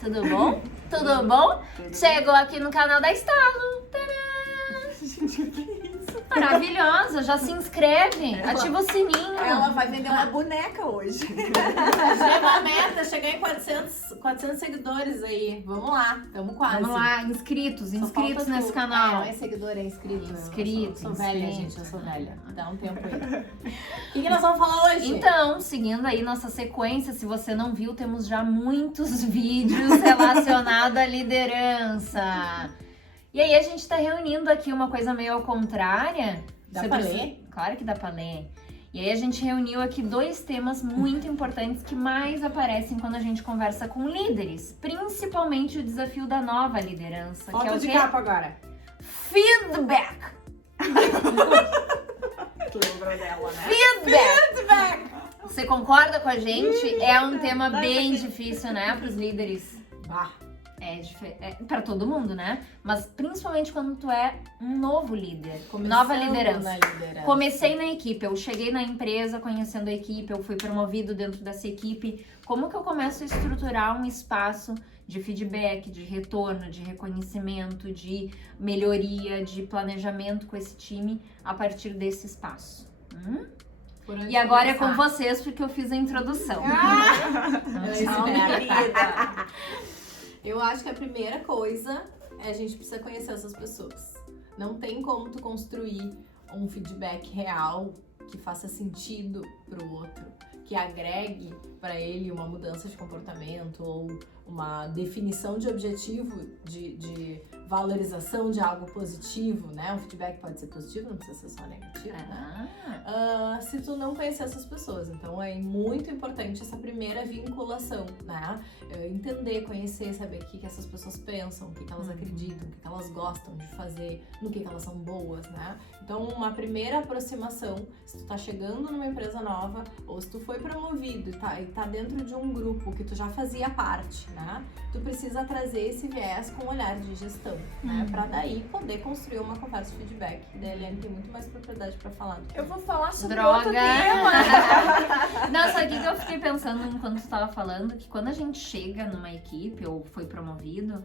Tudo bom? Tudo bom? Chegou aqui no canal da Estalo. Maravilhosa, já se inscreve, ativa o sininho. Ela vai vender uma boneca hoje. Chega meta, chegar em 400 seguidores aí. Vamos lá, estamos quase. Vamos lá, inscritos nesse canal. Não é seguidor, é inscrito. Inscrito, Eu sou velha, inscrito. gente, eu sou velha. Dá um tempo aí. O que nós vamos falar hoje? Então, seguindo aí nossa sequência, se você não viu, temos já muitos vídeos relacionados à liderança. E aí a gente tá reunindo aqui uma coisa meio ao contrária. Dá pra ler? Claro que dá pra ler. E aí a gente reuniu aqui 2 temas muito importantes que mais aparecem quando a gente conversa com líderes. Principalmente o desafio da nova liderança. Foto que é o de quê? capa agora. Feedback! Tu lembrou dela, né? Feedback! Você concorda com a gente? É um tema bem difícil, né, pros líderes. Bah. É para todo mundo, né? Mas principalmente quando tu é um novo líder, Começando nova liderança. na liderança. Comecei na equipe, eu cheguei na empresa conhecendo a equipe, eu fui promovido dentro dessa equipe. Como que eu começo a estruturar um espaço de feedback, de retorno, de reconhecimento, de melhoria, de planejamento com esse time a partir desse espaço? E agora é com vocês porque eu fiz a introdução. Eu acho que a primeira coisa é a gente precisa conhecer essas pessoas. Não tem como tu construir um feedback real que faça sentido pro outro, que agregue para ele uma mudança de comportamento ou uma definição de objetivo, de valorização de algo positivo, né? Um feedback pode ser positivo, não precisa ser só negativo, né? Se tu não conhecer essas pessoas. Então é muito importante essa primeira vinculação, né? Entender, conhecer, saber o que essas pessoas pensam, o que elas acreditam, o que elas gostam de fazer, no que elas são boas, né? Então uma primeira aproximação, se tu tá chegando numa empresa nova, ou se tu foi promovido e tá dentro de um grupo que tu já fazia parte, né? Tu precisa trazer esse viés com um olhar de gestão, né? Pra daí poder construir uma conversa de feedback. E daí a Eliane tem muito mais propriedade pra falar do que Eu vou falar sobre Droga! outro tema. Não, só que eu fiquei pensando enquanto tu tava falando que quando a gente chega numa equipe ou foi promovido,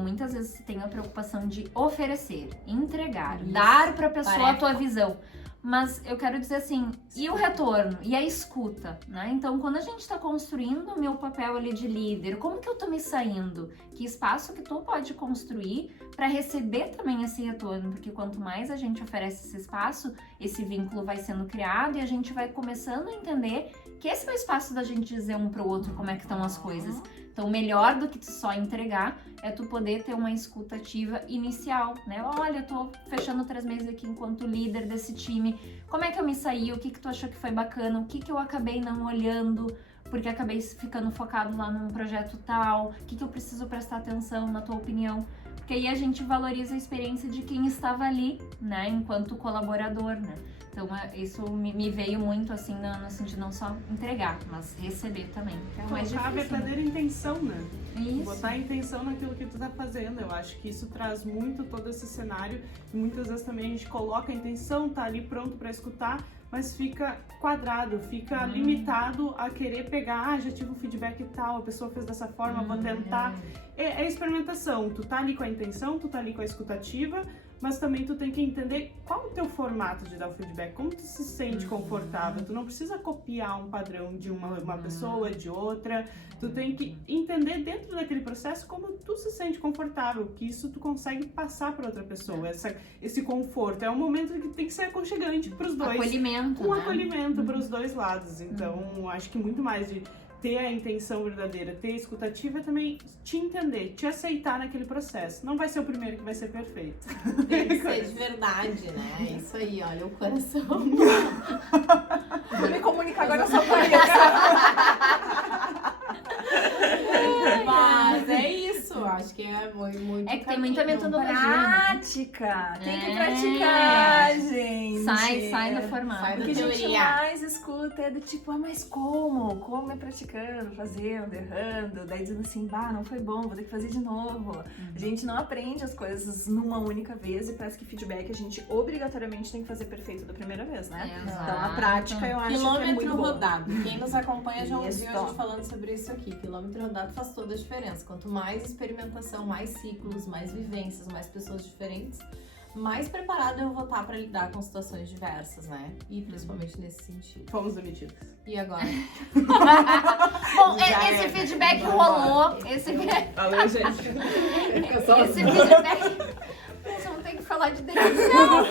muitas vezes você tem a preocupação de oferecer, entregar, dar pra pessoa a tua visão. Mas eu quero dizer assim, e o retorno? E a escuta, né? Então, quando a gente tá construindo o meu papel ali de líder, como que eu tô me saindo? Que espaço que tu pode construir para receber também esse retorno? Porque quanto mais a gente oferece esse espaço, esse vínculo vai sendo criado e a gente vai começando a entender que esse é o espaço da gente dizer um pro outro como é que estão as coisas. Então, melhor do que tu só entregar é tu poder ter uma escuta ativa inicial, né? Olha, eu tô fechando 3 meses aqui enquanto líder desse time. Como é que eu me saí? O que tu achou que foi bacana? O que eu acabei não olhando? Porque acabei ficando focado lá num projeto tal. O que eu preciso prestar atenção, na tua opinião? Porque aí a gente valoriza a experiência de quem estava ali, né? Enquanto colaborador, né? Então, isso me veio muito, assim, no sentido não só entregar, mas receber também, que é o mais Colocar a difícil. verdadeira intenção, né? Isso. Botar a intenção naquilo que tu tá fazendo. Eu acho que isso traz muito todo esse cenário. E muitas vezes também a gente coloca a intenção, tá ali pronto pra escutar, mas fica quadrado, fica limitado a querer pegar, já tive um feedback e tal, a pessoa fez dessa forma, vou tentar. É experimentação. Tu tá ali com a intenção, tu tá ali com a escutativa, mas também tu tem que entender qual o teu formato de dar o feedback, como tu se sente confortável. Tu não precisa copiar um padrão de uma pessoa, de outra. Tu tem que entender dentro daquele processo como tu se sente confortável, que isso tu consegue passar para outra pessoa. Esse conforto é um momento que tem que ser aconchegante pros dois. Acolhimento, Um né? acolhimento pros dois lados. Então, acho que muito mais de ter a intenção verdadeira, ter a escutativa, é também te entender, te aceitar naquele processo. Não vai ser o primeiro que vai ser perfeito. tem que ser de verdade, né? Isso aí, olha, o coração. Vou me comunicar agora só com isso. Mas é isso, acho que é muito É que tem muita metodologia. Prática. Tem que É. praticar, gente. sai do formato. Sai O da que a gente teoria. mais escuta é do tipo, mas como? Como é praticando, fazendo, errando? Daí dizendo assim, não foi bom, vou ter que fazer de novo. A gente não aprende as coisas numa única vez e parece que feedback a gente obrigatoriamente tem que fazer perfeito da primeira vez, né? Exato. Então a prática eu acho que é muito Quilômetro bom. rodado. Quem nos acompanha já ouviu Isso. a gente falando sobre isso aqui. Quilômetro rodado faz toda a diferença. Quanto mais experimentação, mais ciclos, mais vivências, mais pessoas diferentes, mais preparada eu vou estar para lidar com situações diversas, né? E principalmente nesse sentido. Fomos demitidos. E agora? Bom, Já esse é. feedback Vamos rolou. Esse Valeu, gente. feedback. Nós vamos ter que falar de demissão.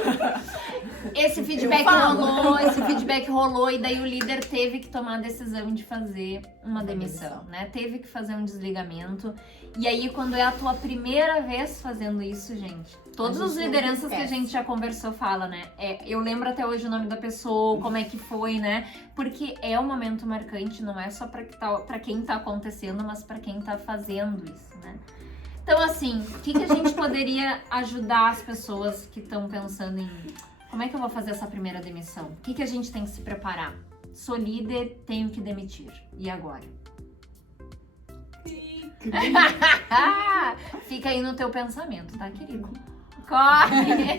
Esse feedback rolou e daí o líder teve que tomar a decisão de fazer uma demissão, né? Teve que fazer um desligamento. E aí, quando é a tua primeira vez fazendo isso, gente, todas as lideranças que a gente já conversou fala, né? Eu lembro até hoje o nome da pessoa, como é que foi, né? Porque é um momento marcante, não é só pra quem tá acontecendo, mas pra quem tá fazendo isso, né? Então, assim, o que a gente poderia ajudar as pessoas que estão pensando em como é que eu vou fazer essa primeira demissão? O que a gente tem que se preparar? Sou líder, tenho que demitir. E agora? Fica aí no teu pensamento, tá, querido? Corre!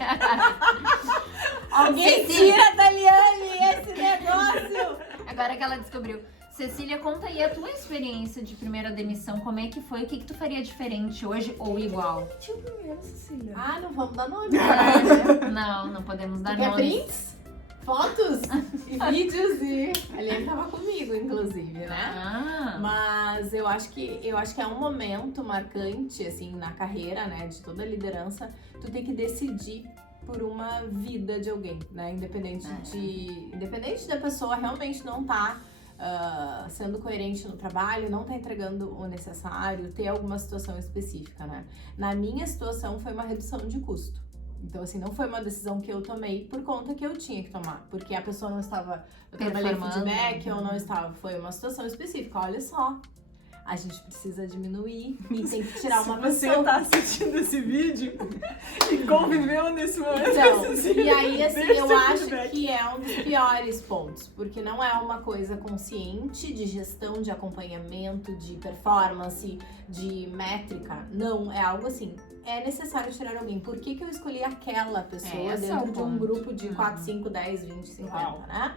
Alguém tira da Liane esse negócio! Agora que ela descobriu. Cecília, conta aí a tua experiência de primeira demissão. Como é que foi? O que tu faria diferente hoje ou igual? Tio primeiro, Cecília. Não vamos dar nome. Né? Não podemos dar Quer nomes. prints? Fotos? E vídeos? E a Liane tava comigo, inclusive, né? Mas eu acho que é um momento marcante, assim, na carreira, né, de toda a liderança, tu tem que decidir por uma vida de alguém, né, independente da pessoa realmente não tá sendo coerente no trabalho, não tá entregando o necessário, ter alguma situação específica, né. Na minha situação foi uma redução de custo. Então, assim, não foi uma decisão que eu tomei por conta que eu tinha que tomar. Porque a pessoa não estava... Eu trabalhei feedback, eu não estava... Foi uma situação específica. Olha só, a gente precisa diminuir e tem que tirar uma pessoa. Você tá assistindo esse vídeo e conviveu nesse momento. Então, e aí, assim, Deixa eu o acho feedback. que é um dos piores pontos. Porque não é uma coisa consciente de gestão, de acompanhamento, de performance, de métrica. Não, é algo assim... É necessário tirar alguém. Por que eu escolhi aquela pessoa dentro de um grupo de 4, 5, 10, 20, 50, né?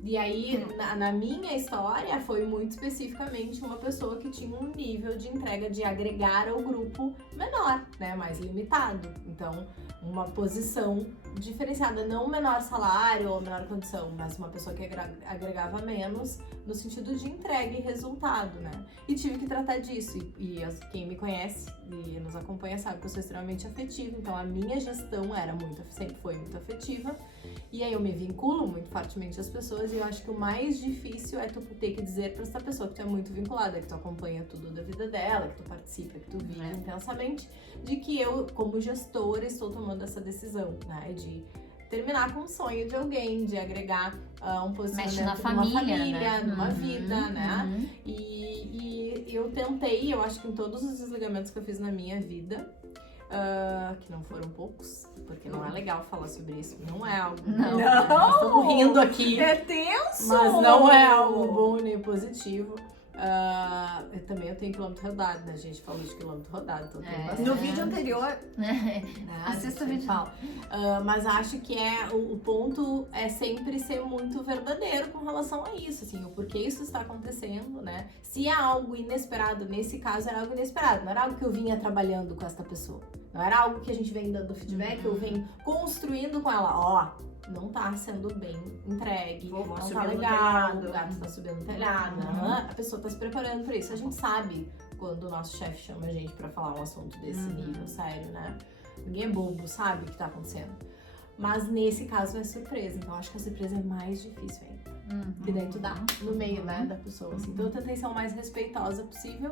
E aí, na minha história, foi muito especificamente uma pessoa que tinha um nível de entrega de agregar ao grupo menor, né? Mais limitado. Então, uma posição diferenciada, não menor salário ou menor condição, mas uma pessoa que agregava menos no sentido de entrega e resultado, né? E tive que tratar disso. E quem me conhece e nos acompanha sabe que eu sou extremamente afetiva, então a minha gestão sempre foi muito afetiva. E aí eu me vinculo muito fortemente às pessoas e eu acho que o mais difícil é tu ter que dizer pra essa pessoa que tu é muito vinculada, que tu acompanha tudo da vida dela, que tu participa, que tu vive intensamente, de que eu, como gestora, estou tomando essa decisão, né? De terminar com o sonho de alguém, de agregar um posicionamento numa família, numa vida, né? E eu tentei, eu acho que em todos os desligamentos que eu fiz na minha vida, que não foram poucos, porque não é legal falar sobre isso, não é algo bom, né? Nós estamos rindo aqui, É tenso! mas não é algo bom nem positivo. Eu tenho quilômetro rodado, né? A gente falou de quilômetro rodado, então tem bastante. No vídeo anterior, Assista o vídeo. Mas acho que o ponto é sempre ser muito verdadeiro com relação a isso, assim, o porquê isso está acontecendo, né? Se é algo inesperado, nesse caso era algo inesperado, não era algo que eu vinha trabalhando com essa pessoa, não era algo que a gente vem dando feedback, eu venho construindo com ela, não tá sendo bem entregue, não tá legal, o gato tá subindo no telhado, a pessoa tá se preparando pra isso. A gente sabe quando o nosso chefe chama a gente pra falar um assunto desse nível sério, né? Ninguém é bobo, sabe o que tá acontecendo. Mas nesse caso é surpresa, então acho que a surpresa é mais difícil ainda. Que daí tu dá no meio, né, da pessoa. Assim. Então eu tentei ser o mais respeitosa possível,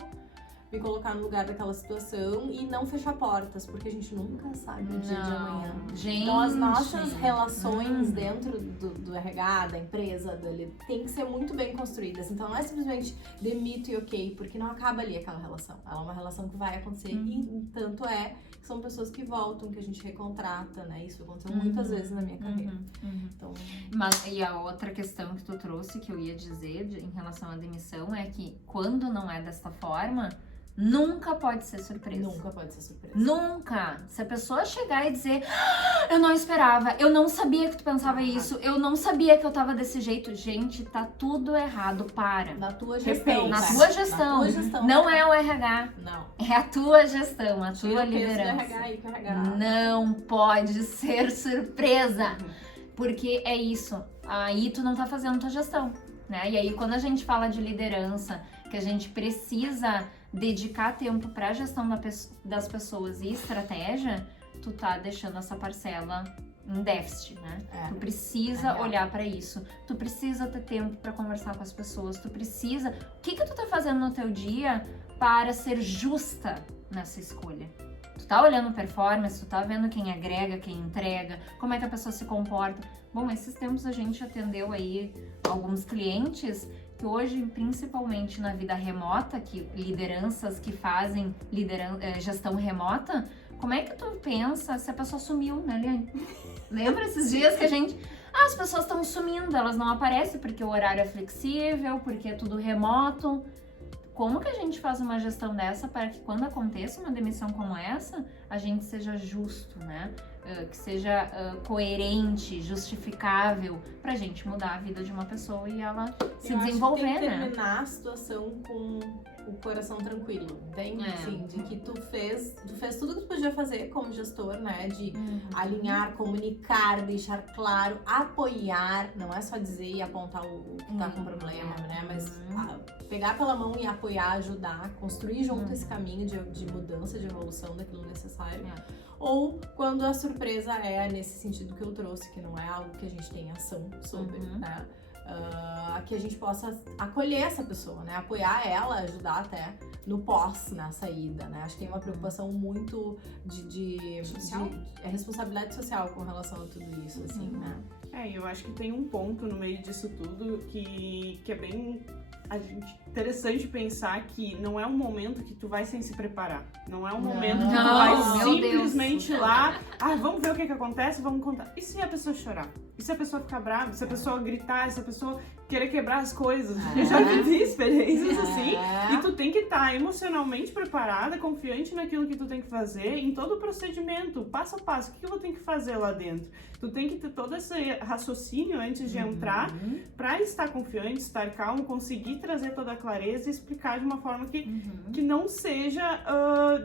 me colocar no lugar daquela situação e não fechar portas, porque a gente nunca sabe o dia de amanhã. Gente. Então as nossas relações dentro do RH, da empresa, tem que ser muito bem construídas. Então não é simplesmente demito e ok, porque não acaba ali aquela relação. Ela é uma relação que vai acontecer e tanto é são pessoas que voltam, que a gente recontrata, né? Isso aconteceu muitas vezes na minha carreira. Então, Mas, e a outra questão que tu trouxe, que eu ia dizer em relação à demissão, é que quando não é desta forma, nunca pode ser surpresa. nunca pode ser surpresa. Nunca! Se a pessoa chegar e dizer, eu não esperava, eu não sabia que tu pensava isso, eu não sabia que eu tava desse jeito. Gente, tá tudo errado, para. Na tua Repensa. gestão. Na cara. tua gestão. Na tua gestão. Não é o RH, Não. é a tua gestão, a Tira tua o peso do liderança. RH aí, que o RH... Não pode ser surpresa, porque é isso, aí tu não tá fazendo tua gestão, né? E aí quando a gente fala de liderança, que a gente precisa dedicar tempo pra gestão das pessoas e estratégia, tu tá deixando essa parcela em déficit, né? É. Tu precisa É. olhar pra isso, tu precisa ter tempo pra conversar com as pessoas, tu precisa... O que tu tá fazendo no teu dia para ser justa nessa escolha? Tu tá olhando performance, tu tá vendo quem agrega, quem entrega, como é que a pessoa se comporta. Bom, esses tempos a gente atendeu aí alguns clientes que hoje, principalmente na vida remota, que lideranças que fazem gestão remota, como é que tu pensa se a pessoa sumiu, né, Liane? Lembra esses dias que a gente... as pessoas estão sumindo, elas não aparecem porque o horário é flexível, porque é tudo remoto. Como que a gente faz uma gestão dessa para que quando aconteça uma demissão como essa, a gente seja justo, né? Que seja coerente, justificável, pra gente mudar a vida de uma pessoa e ela se Eu desenvolver, acho que tem que né? terminar a situação com o coração tranquilo, entende? É. Assim, de que tu fez tudo que tu podia fazer como gestor, né? De alinhar, comunicar, deixar claro, apoiar, não é só dizer e apontar o que tá com problema, né? Mas pegar pela mão e apoiar, ajudar, construir junto esse caminho de mudança, de evolução daquilo necessário. Ou quando a surpresa é nesse sentido que eu trouxe, que não é algo que a gente tem ação sobre, né? Que a gente possa acolher essa pessoa, né? Apoiar ela, ajudar até no pós, na saída, né? Acho que tem uma preocupação muito Social? de responsabilidade social com relação a tudo isso, assim, né? Eu acho que tem um ponto no meio disso tudo que é bem interessante pensar que não é um momento que tu vai sem se preparar. Não é um momento que tu vai Meu simplesmente lá, vamos ver o que acontece, vamos contar. E se a pessoa chorar? E se a pessoa ficar brava? Se a pessoa gritar? Se a pessoa querer quebrar as coisas? Eu já vivi experiências assim. E tu tem que estar emocionalmente preparada, confiante naquilo que tu tem que fazer, em todo o procedimento, passo a passo. O que eu tenho que fazer lá dentro? Tu tem que ter todo esse raciocínio antes de entrar pra estar confiante, estar calmo, conseguir trazer toda a clareza e explicar de uma forma que não seja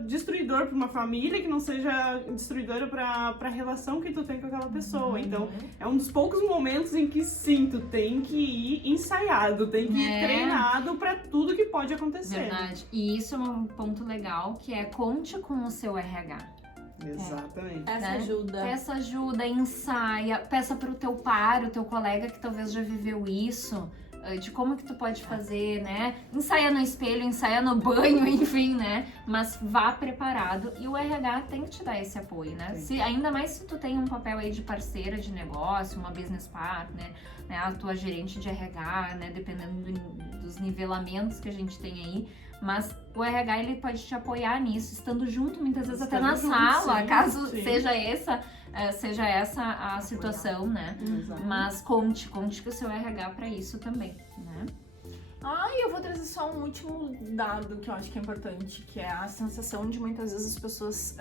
destruidor para uma família, que não seja destruidora para a relação que tu tem com aquela pessoa. Então, é um dos poucos momentos em que sim, tu tem que ir ensaiado, tem que ir treinado para tudo que pode acontecer. Verdade. E isso é um ponto legal, que é conte com o seu RH. Exatamente. Peça Né? ajuda. Peça ajuda, ensaia, peça pro teu par, o teu colega que talvez já viveu isso, de como que tu pode fazer, né? Ensaia no espelho, ensaia no banho, enfim, né? Mas vá preparado e o RH tem que te dar esse apoio, né? Ainda mais se tu tem um papel aí de parceira de negócio, uma business partner, né? A tua gerente de RH, né? Dependendo dos nivelamentos que a gente tem aí. Mas o RH, ele pode te apoiar nisso, estando junto, muitas vezes até na sala, sim, caso sim. seja essa a situação, né? Exato. Mas conte com o seu RH pra isso também, né? Eu vou trazer só um último dado que eu acho que é importante, que é a sensação de muitas vezes as pessoas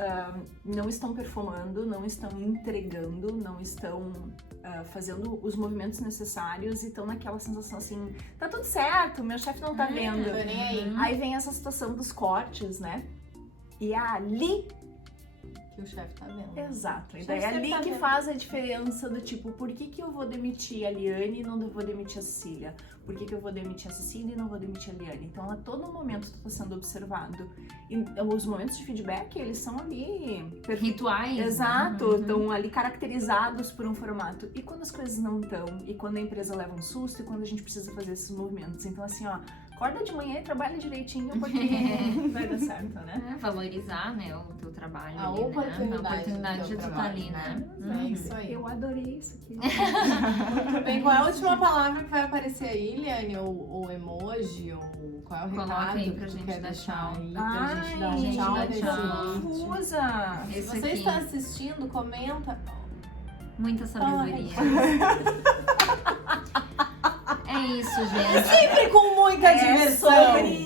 não estão performando, não estão entregando, não estão fazendo os movimentos necessários e estão naquela sensação assim, tá tudo certo, meu chefe não tá vendo. Tô nem aí. Aí vem essa situação dos cortes, né? E é ali... Que o chefe tá vendo. Exato. E O daí é chefe ali tá que vendo. faz a diferença do tipo, por que eu vou demitir a Liane e não vou demitir a Cecília? Por que eu vou demitir a Cecília e não vou demitir a Liane? Então, a todo momento tu tá sendo observado. E os momentos de feedback, eles são ali... Rituais. né? Exato, estão ali caracterizados por um formato. E quando as coisas não estão, e quando a empresa leva um susto, e quando a gente precisa fazer esses movimentos. Então, assim, Acorda de manhã e trabalha direitinho, porque vai dar certo, né? Valorizar, né, o teu trabalho. A ali, né? oportunidade A oportunidade do de teu tu estar trabalho, ali, né? É isso aí. Eu adorei isso aqui. Muito bem, qual é a última palavra que vai aparecer aí, Liane? Ou emoji? Ou qual é o recado Coloca aí pra que tu gente quer dar deixar tchau. aí? Pra gente dar um gente, tchau dá nesse tchau. vídeo. Confusa. Se Esse você aqui. está assistindo, comenta. Muita sabedoria. É isso, gente. Sempre com muita diversão.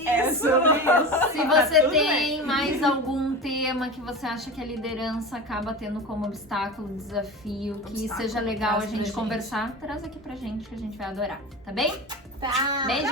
É sobre isso. Se você tem mais algum tema que você acha que a liderança acaba tendo como obstáculo, desafio, que Obstáculo, seja legal a traz pra gente gente. conversar, traz aqui pra gente que a gente vai adorar, tá bem? Tá. Beijo!